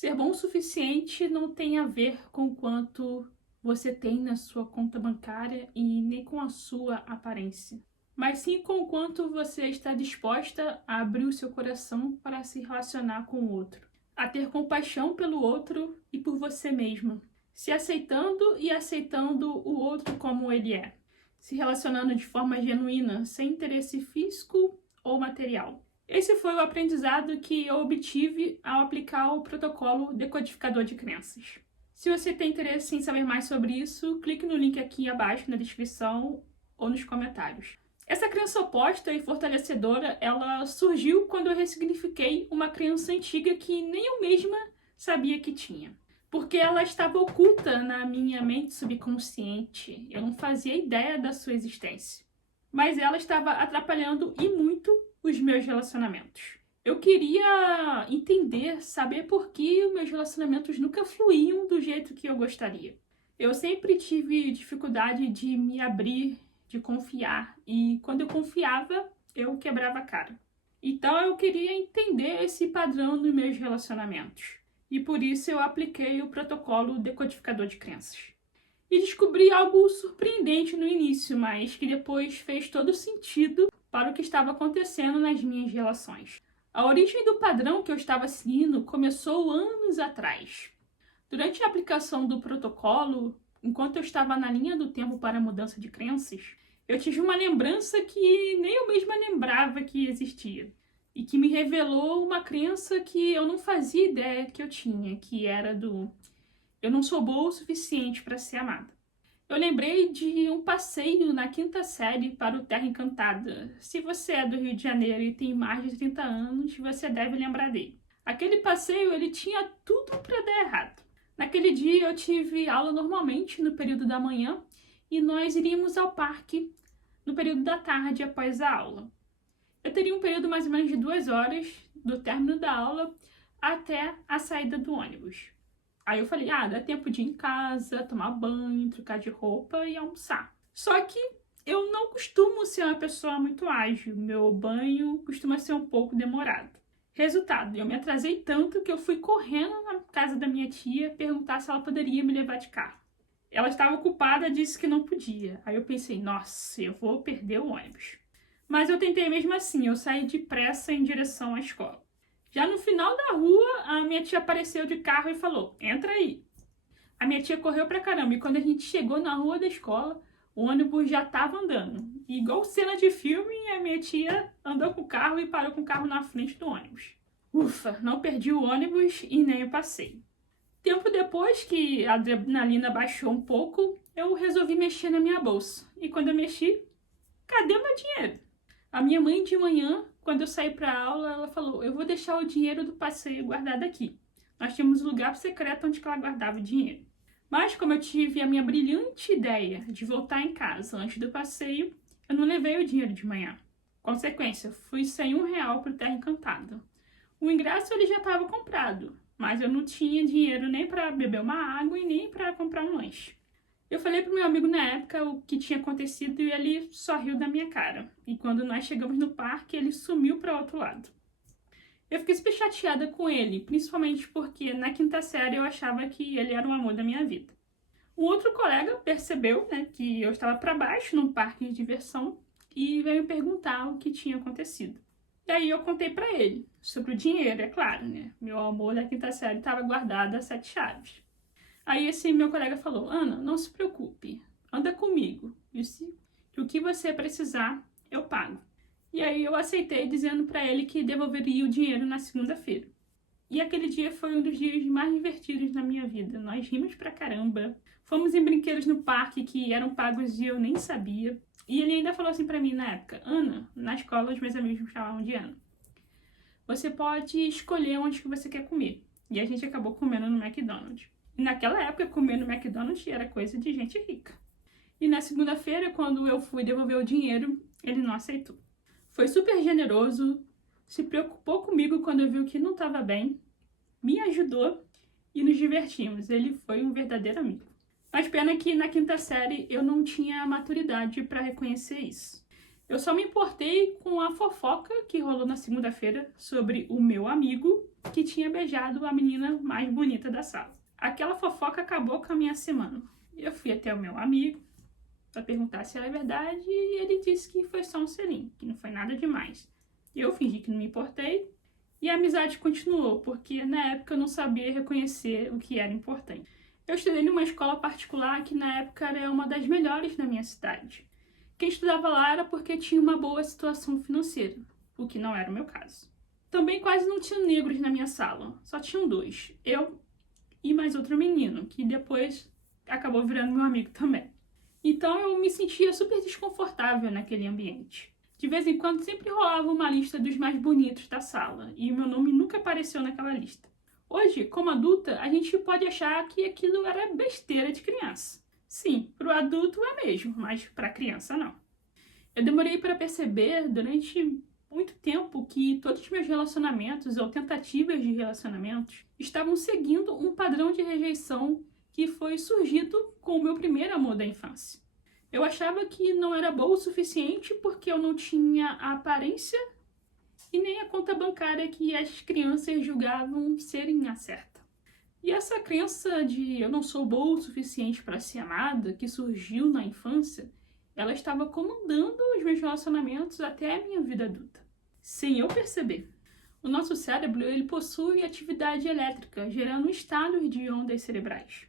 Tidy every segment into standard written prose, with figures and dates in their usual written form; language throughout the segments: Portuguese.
Ser bom o suficiente não tem a ver com quanto você tem na sua conta bancária e nem com a sua aparência, mas sim com o quanto você está disposta a abrir o seu coração para se relacionar com o outro, a ter compaixão pelo outro e por você mesma, se aceitando e aceitando o outro como ele é, se relacionando de forma genuína, sem interesse físico ou material. Esse foi o aprendizado que eu obtive ao aplicar o protocolo decodificador de crenças. Se você tem interesse em saber mais sobre isso, clique no link aqui abaixo na descrição ou nos comentários. Essa crença oposta e fortalecedora, ela surgiu quando eu ressignifiquei uma crença antiga que nem eu mesma sabia que tinha. Porque ela estava oculta na minha mente subconsciente, eu não fazia ideia da sua existência. Mas ela estava atrapalhando e muito os meus relacionamentos. Eu queria entender, saber por que os meus relacionamentos nunca fluíam do jeito que eu gostaria. Eu sempre tive dificuldade de me abrir, de confiar, e quando eu confiava, eu quebrava a cara. Então eu queria entender esse padrão nos meus relacionamentos. E por isso eu apliquei o protocolo decodificador de crenças. E descobri algo surpreendente no início, mas que depois fez todo sentido para o que estava acontecendo nas minhas relações. A origem do padrão que eu estava seguindo começou anos atrás. Durante a aplicação do protocolo, enquanto eu estava na linha do tempo para a mudança de crenças, eu tive uma lembrança que nem eu mesma lembrava que existia. E que me revelou uma crença que eu não fazia ideia que eu tinha, que era do eu não sou boa o suficiente para ser amada. Eu lembrei de um passeio na 5ª série para o Terra Encantada. Se você é do Rio de Janeiro e tem mais de 30 anos, você deve lembrar dele. Aquele passeio, ele tinha tudo para dar errado. Naquele dia eu tive aula normalmente no período da manhã e nós iríamos ao parque no período da tarde após a aula. Eu teria um período mais ou menos de 2 horas do término da aula até a saída do ônibus. Aí eu falei, dá tempo de ir em casa, tomar banho, trocar de roupa e almoçar. Só que eu não costumo ser uma pessoa muito ágil. Meu banho costuma ser um pouco demorado. Resultado, eu me atrasei tanto que eu fui correndo na casa da minha tia perguntar se ela poderia me levar de carro. Ela estava ocupada, disse que não podia. Aí eu pensei, nossa, eu vou perder o ônibus. Mas eu tentei mesmo assim, eu saí depressa em direção à escola. Já no final da rua, a minha tia apareceu de carro e falou, entra aí. A minha tia correu pra caramba e quando a gente chegou na rua da escola, o ônibus já tava andando. E igual cena de filme, a minha tia andou com o carro e parou com o carro na frente do ônibus. Ufa, não perdi o ônibus e nem o passeio. Tempo depois que a adrenalina baixou um pouco, eu resolvi mexer na minha bolsa. E quando eu mexi, cadê o meu dinheiro? A minha mãe de manhã, quando eu saí para aula, ela falou, eu vou deixar o dinheiro do passeio guardado aqui. Nós tínhamos um lugar secreto onde ela guardava o dinheiro. Mas como eu tive a minha brilhante ideia de voltar em casa antes do passeio, eu não levei o dinheiro de manhã. Consequência, fui sem R$1 para o Terra Encantada. O ingresso ele já estava comprado, mas eu não tinha dinheiro nem para beber uma água e nem para comprar um lanche. Eu falei pro meu amigo na época o que tinha acontecido e ele só riu da minha cara. E quando nós chegamos no parque, ele sumiu para outro lado. Eu fiquei super chateada com ele, principalmente porque na 5ª série eu achava que ele era o amor da minha vida. Um outro colega percebeu, que eu estava para baixo num parque de diversão e veio me perguntar o que tinha acontecido. E aí eu contei para ele sobre o dinheiro, é claro, Meu amor da 5ª série estava guardado a 7 chaves. Aí esse meu colega falou, Ana, não se preocupe, anda comigo, e o que você precisar, eu pago. E aí eu aceitei dizendo para ele que devolveria o dinheiro na segunda-feira. E aquele dia foi um dos dias mais divertidos da minha vida. Nós rimos pra caramba, fomos em brinquedos no parque que eram pagos e eu nem sabia. E ele ainda falou assim pra mim na época, Ana, na escola os meus amigos me chamavam de Ana. Você pode escolher onde que você quer comer. E a gente acabou comendo no McDonald's. E naquela época, comer no McDonald's era coisa de gente rica. E na segunda-feira, quando eu fui devolver o dinheiro, ele não aceitou. Foi super generoso, se preocupou comigo quando viu que não estava bem, me ajudou e nos divertimos. Ele foi um verdadeiro amigo. Mas pena que na 5ª série eu não tinha maturidade para reconhecer isso. Eu só me importei com a fofoca que rolou na segunda-feira sobre o meu amigo que tinha beijado a menina mais bonita da sala. Aquela fofoca acabou com a minha semana. Eu fui até o meu amigo para perguntar se era verdade e ele disse que foi só um selinho, que não foi nada demais. Eu fingi que não me importei e a amizade continuou, porque na época eu não sabia reconhecer o que era importante. Eu estudei numa escola particular que na época era uma das melhores na minha cidade. Quem estudava lá era porque tinha uma boa situação financeira, o que não era o meu caso. Também quase não tinha negros na minha sala, só tinham 2, eu e mais outro menino, que depois acabou virando meu amigo também. Então eu me sentia super desconfortável naquele ambiente. De vez em quando sempre rolava uma lista dos mais bonitos da sala, e o meu nome nunca apareceu naquela lista. Hoje, como adulta, a gente pode achar que aquilo era besteira de criança. Sim, para o adulto é mesmo, mas para a criança não. Eu demorei para perceber durante muito tempo que todos os meus relacionamentos ou tentativas de relacionamentos estavam seguindo um padrão de rejeição que foi surgido com o meu primeiro amor da infância. Eu achava que não era boa o suficiente porque eu não tinha a aparência e nem a conta bancária que as crianças julgavam serem a certa. E essa crença de eu não sou boa o suficiente para ser amada, que surgiu na infância, ela estava comandando os meus relacionamentos até a minha vida adulta, sem eu perceber. O nosso cérebro ele possui atividade elétrica, gerando estados de ondas cerebrais.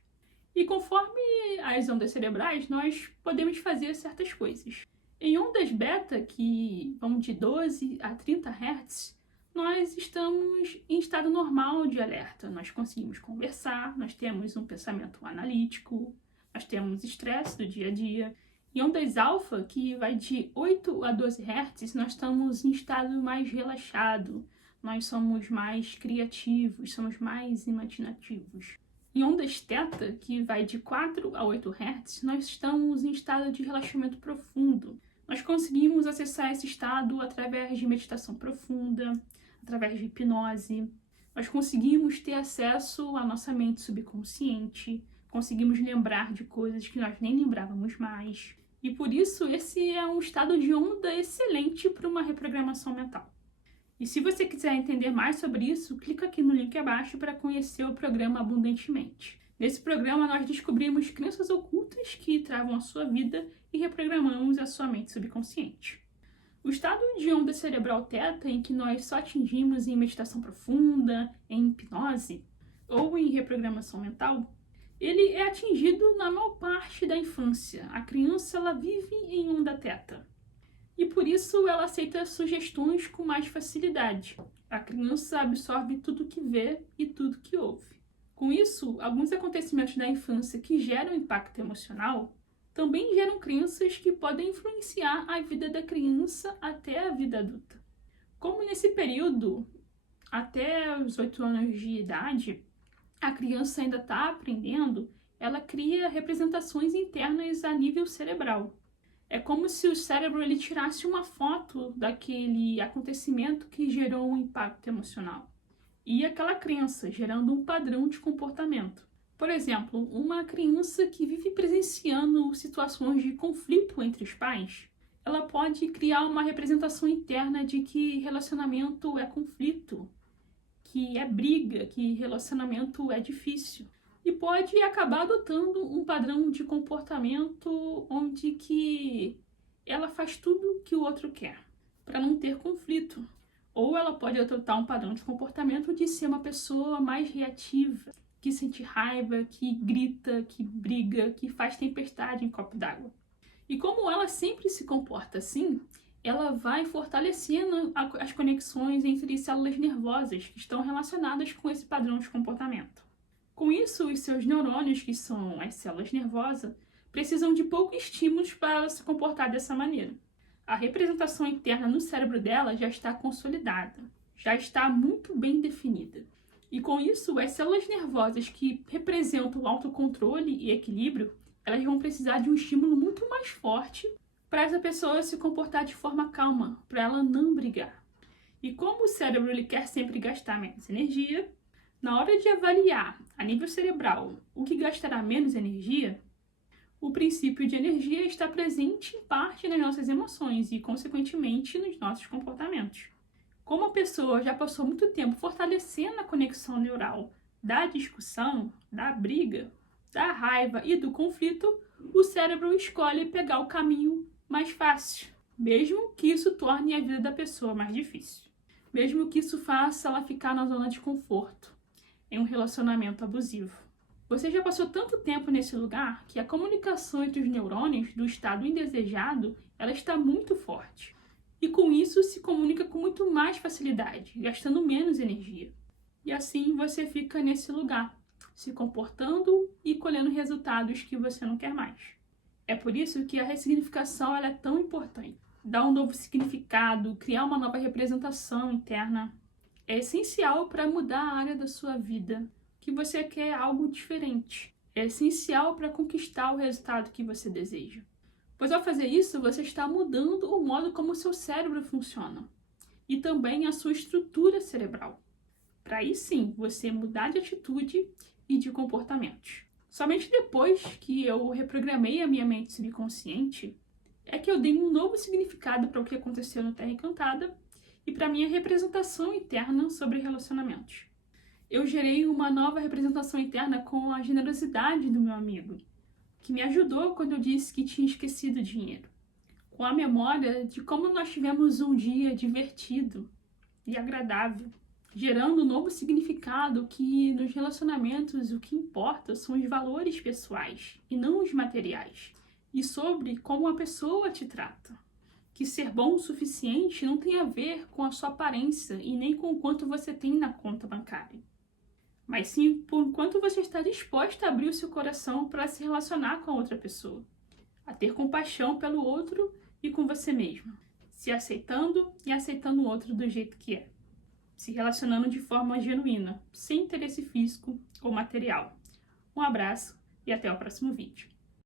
E conforme as ondas cerebrais, nós podemos fazer certas coisas. Em ondas beta, que vão de 12 a 30 Hz, nós estamos em estado normal de alerta. Nós conseguimos conversar, nós temos um pensamento analítico, nós temos estresse do dia a dia. Em ondas alfa, que vai de 8 a 12 Hz, nós estamos em estado mais relaxado, nós somos mais criativos, somos mais imaginativos. Em ondas θ, que vai de 4 a 8 Hz, nós estamos em estado de relaxamento profundo. Nós conseguimos acessar esse estado através de meditação profunda, através de hipnose. Nós conseguimos ter acesso à nossa mente subconsciente, conseguimos lembrar de coisas que nós nem lembrávamos mais. E por isso esse é um estado de onda excelente para uma reprogramação mental. E se você quiser entender mais sobre isso, clica aqui no link abaixo para conhecer o programa Abundantemente. Nesse programa, nós descobrimos crenças ocultas que travam a sua vida e reprogramamos a sua mente subconsciente. O estado de onda cerebral θ, em que nós só atingimos em meditação profunda, em hipnose ou em reprogramação mental, ele é atingido na maior parte da infância. A criança ela vive em onda θ. E por isso ela aceita sugestões com mais facilidade. A criança absorve tudo que vê e tudo que ouve. Com isso, alguns acontecimentos da infância que geram impacto emocional também geram crenças que podem influenciar a vida da criança até a vida adulta. Como nesse período, até os 8 anos de idade, a criança ainda está aprendendo, ela cria representações internas a nível cerebral. É como se o cérebro ele tirasse uma foto daquele acontecimento que gerou um impacto emocional. E aquela crença, gerando um padrão de comportamento. Por exemplo, uma criança que vive presenciando situações de conflito entre os pais, ela pode criar uma representação interna de que relacionamento é conflito, que é briga, que relacionamento é difícil. E pode acabar adotando um padrão de comportamento onde que ela faz tudo que o outro quer, para não ter conflito. Ou ela pode adotar um padrão de comportamento de ser uma pessoa mais reativa, que sente raiva, que grita, que briga, que faz tempestade em copo d'água. E como ela sempre se comporta assim, ela vai fortalecendo as conexões entre células nervosas que estão relacionadas com esse padrão de comportamento. Com isso, os seus neurônios, que são as células nervosas, precisam de poucos estímulos para se comportar dessa maneira. A representação interna no cérebro dela já está consolidada, já está muito bem definida. E com isso, as células nervosas que representam o autocontrole e equilíbrio, elas vão precisar de um estímulo muito mais forte para essa pessoa se comportar de forma calma, para ela não brigar. E como o cérebro ele quer sempre gastar menos energia, na hora de avaliar a nível cerebral o que gastará menos energia, O princípio de energia está presente em parte nas nossas emoções e, consequentemente, nos nossos comportamentos. Como a pessoa já passou muito tempo fortalecendo a conexão neural da discussão, da briga, da raiva e do conflito, o cérebro escolhe pegar o caminho mais fácil, mesmo que isso torne a vida da pessoa mais difícil. Mesmo que isso faça ela ficar na zona de conforto, em um relacionamento abusivo. Você já passou tanto tempo nesse lugar que a comunicação entre os neurônios do estado indesejado, ela está muito forte. E com isso se comunica com muito mais facilidade, gastando menos energia. E assim você fica nesse lugar, se comportando e colhendo resultados que você não quer mais. É por isso que a ressignificação ela é tão importante. Dar um novo significado, criar uma nova representação interna, é essencial para mudar a área da sua vida, que você quer algo diferente. É essencial para conquistar o resultado que você deseja. Pois ao fazer isso, você está mudando o modo como o seu cérebro funciona e também a sua estrutura cerebral. Para aí sim, você mudar de atitude e de comportamentos. Somente depois que eu reprogramei a minha mente subconsciente, é que eu dei um novo significado para o que aconteceu no Terra Encantada e para minha representação interna sobre relacionamentos. Eu gerei uma nova representação interna com a generosidade do meu amigo, que me ajudou quando eu disse que tinha esquecido o dinheiro, com a memória de como nós tivemos um dia divertido e agradável, gerando um novo significado que nos relacionamentos o que importa são os valores pessoais e não os materiais, e sobre como a pessoa te trata. Que ser bom o suficiente não tem a ver com a sua aparência e nem com o quanto você tem na conta bancária, mas sim por quanto você está disposta a abrir o seu coração para se relacionar com a outra pessoa, a ter compaixão pelo outro e com você mesmo, se aceitando e aceitando o outro do jeito que é, se relacionando de forma genuína, sem interesse físico ou material. Um abraço e até o próximo vídeo.